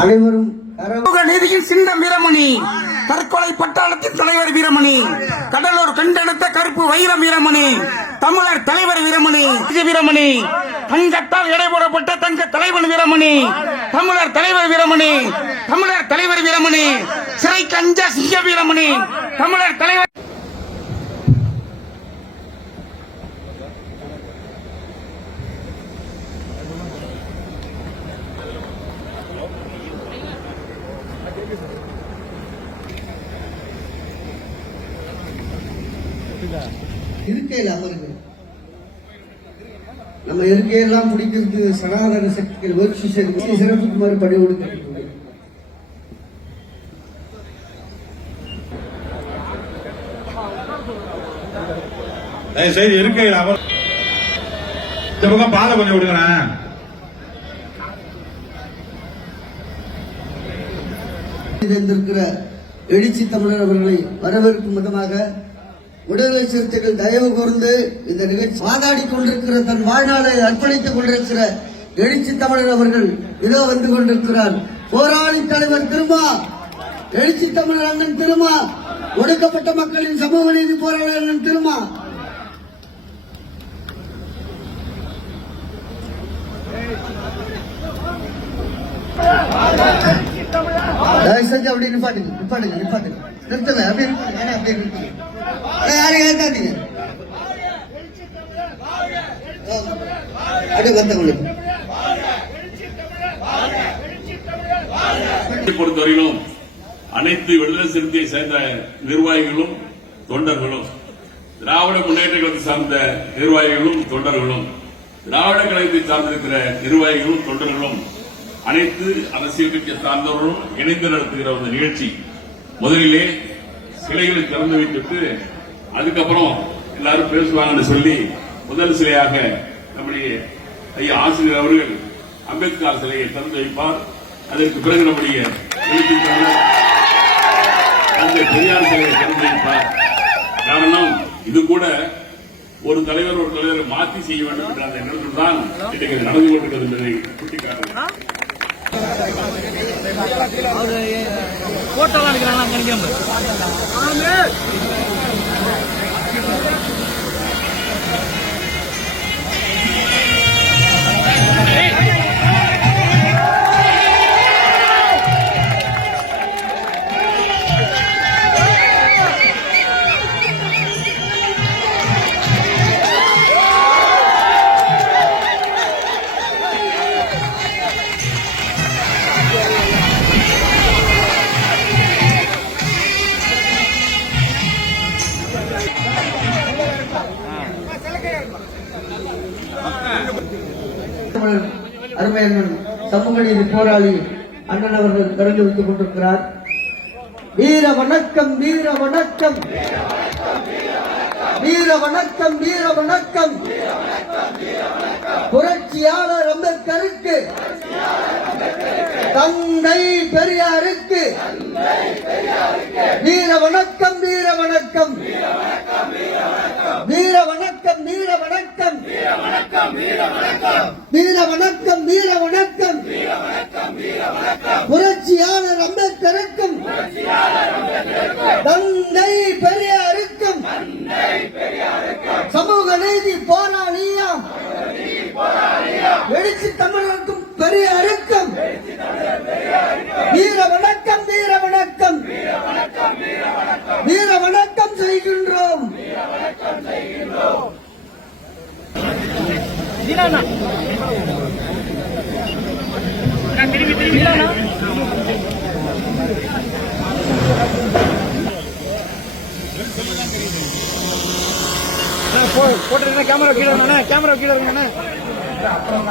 அனைவரும் நீதியின் சின்னம் வீரமணி, தற்கொலை பட்டாளத்தின் தலைவர் வீரமணி, கடலூர் கண்டெடுத்த கருப்பு வைரம் வீரமணி, தமிழர் தலைவர் வீரமணி வீரமணி, தங்கத்தால் எடை போடப்பட்ட தங்க தலைவன் வீரமணி, தமிழர் தலைவர் வீரமணி, தமிழர் தலைவர் வீரமணி, சிறை கஞ்ச சிங்க வீரமணி, தமிழர் தலைவர். இருக்கையில் அமருங்க. நம்ம இருக்கையெல்லாம் பிடிக்கிறது சனாதன சக்திகள் முயற்சி செய்து சிறப்புக்குமாறு பணி கொடுக்க சரி இருக்கையில் அமர். இந்த பக்கம் பாதை கொஞ்சம் விடுங்க. இருக்கிற எழுச்சி தமிழர் அவர்களை வரவேற்கும் விதமாக விடுதலை சிறுத்தைகள் தயவு கூர்ந்து இந்த நிகழ்ச்சி வாதாடி கொண்டிருக்கிற தன் வாழ்நாளை அர்ப்பணித்துக் கொண்டிருக்கிற எழுச்சி தமிழர் அவர்கள் இதோ வந்து கொண்டிருக்கிறார். போராளி தலைவர் திருமா, எழுச்சி தமிழர் அண்ணன் திருமா, ஒடுக்கப்பட்ட மக்களின் சமூக நீதி போராளி அண்ணன் திருமா. தயவு செஞ்சு அப்படி நிப்பாட்டுங்க நிப்பாட்டுங்க நிப்பாட்டுங்க நிறுத்தல அப்படி இருப்பாங்க அப்படி நிறுத்துங்க. யாரும் ஏற்காதீங்க அப்படி வந்தவங்களுக்கு பொறுத்தவரையிலும் அனைத்து விடுதலை சிறுத்தையை சேர்ந்த நிர்வாகிகளும் தொண்டர்களும், திராவிட முன்னேற்ற கழகத்தை சார்ந்த நிர்வாகிகளும் தொண்டர்களும், திராவிட கழகத்தை சார்ந்திருக்கிற நிர்வாகிகளும் தொண்டர்களும், அனைத்து அரசியல் கட்சி சார்ந்தவர்களும் இணைந்து நடத்துகிற ஒரு நிகழ்ச்சி. முதலிலே சிலைகளை திறந்து வைத்துட்டு அதுக்கப்புறம் எல்லாரும் பேசுவாங்கன்னு சொல்லி முதல் சிலையாக நம்முடைய ஐயா ஆசிரியர் அவர்கள் அம்பேத்கர் சிலையை திறந்து வைப்பார். அதற்கு பிறகு நம்முடைய தந்தை பெரியார் சிலையை திறந்து வைப்பார். காரணம், இது கூட ஒரு தலைவர் மாற்றி செய்ய வேண்டும் என்ற அந்த எண்ணத்தில் தான் இன்றைக்கு நடந்து கொண்டிருக்கிறது என்பதை சுட்டிக்காட்டுகிறேன். போட்டோலாம் எடுக்கிறாங்களா? அருமை அண்ணன் சமூக நீதி போராளி அண்ணன் அவர்கள் தொடங்கி வைத்துக் கொண்டிருக்கிறார். வீர வணக்கம், வீர வணக்கம். வீர வணக்கம் வீர வணக்கம் புரட்சியாளர் அம்பேத்கருக்கு தந்தை பெரியாருக்கு வீர வணக்கம் வீர வணக்கம் வீர வணக்கம் வீர வணக்கம் வீர வணக்கம் வீர வணக்கம் புரட்சியாளர் அம்பேத்கருக்கும் தந்தை பெரியாருக்கும் சமூக நீதி போராளியாம் எழுச்சி தமிழருக்கும் பெரியாருக்கும் வீர வணக்கம் வீர வணக்கம் வீர வணக்கம் செய்கின்றோம். போட்டு கேமரா கீழே கேமரா கீழே இருக்குண்ணே. அப்புறம்